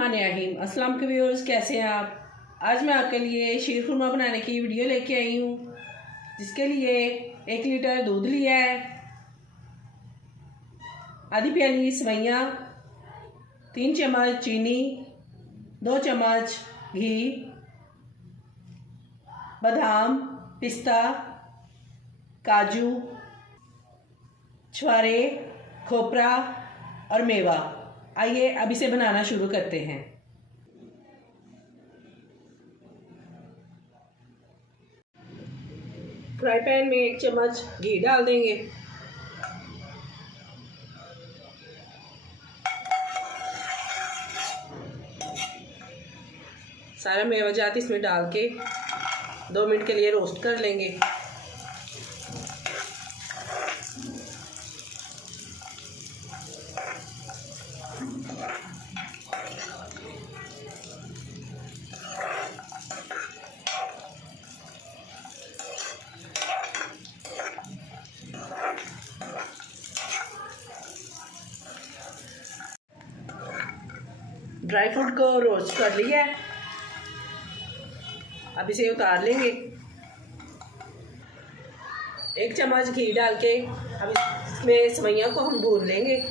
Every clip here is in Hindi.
बिस्मिल्लाहिर्रहमानिर्रहीम। अस्सलाम के व्यूअर्स, कैसे हैं आप। आज मैं आपके लिए शीर खुरमा बनाने की वीडियो लेके आई हूँ, जिसके लिए 1 लीटर दूध लिया है, आधी प्याली सेवइयाँ, 3 चम्मच चीनी, 2 चम्मच घी, बादाम, पिस्ता, काजू, छुहारे, खोपरा और मेवा। आइए अब इसे बनाना शुरू करते हैं। फ्राई पैन में 1 चम्मच घी डाल देंगे। सारा मेवा जात इसमें डाल के 2 मिनट के लिए रोस्ट कर लेंगे। ड्राई फ्रूट को रोस्ट कर लिया है, अब इसे उतार लेंगे। 1 चम्मच घी डाल के अब इसमें सेवइयाँ को हम भून लेंगे।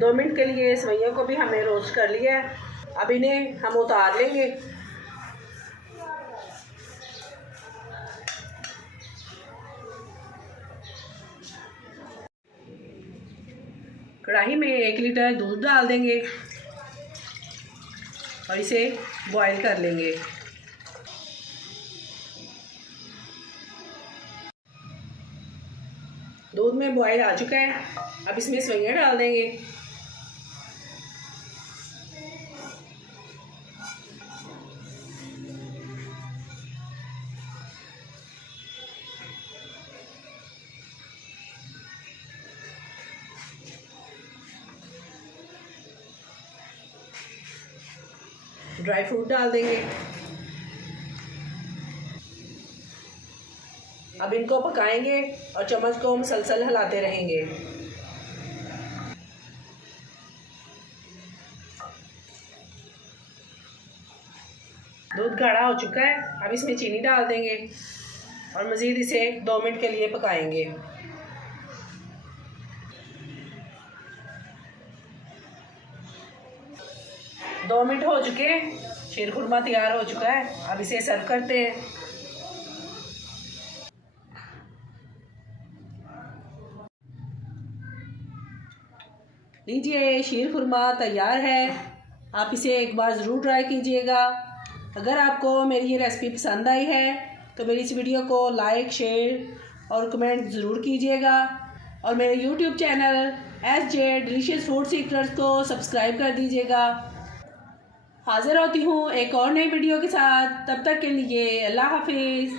दो मिनट के लिए सेवइयों को भी हमने रोस्ट कर लिया है, अब इन्हें हम उतार लेंगे। कढ़ाई में 1 लीटर दूध डाल देंगे और इसे बॉईल कर लेंगे। दूध में बॉईल आ चुका है, अब इसमें सेवइयाँ डाल देंगे। ड्राई फ्रूट डाल देंगे। अब इनको पकाएंगे और चम्मच को मुसलसल हिलाते रहेंगे। दूध गाढ़ा हो चुका है, अब इसमें चीनी डाल देंगे और मज़ीद इसे 2 मिनट के लिए पकाएंगे। दो मिनट हो चुके हैं, शीर खुरमा तैयार हो चुका है। अब इसे सर्व करते हैं। लीजिए, शीर खुरमा तैयार है। आप इसे एक बार ज़रूर ट्राई कीजिएगा। अगर आपको मेरी ये रेसिपी पसंद आई है तो मेरी इस वीडियो को लाइक, शेयर और कमेंट ज़रूर कीजिएगा और मेरे YouTube channel SJ delicious food secrets को सब्सक्राइब कर दीजिएगा। हाज़िर होती हूँ एक और नई वीडियो के साथ। तब तक के लिए अल्लाह हाफिज़।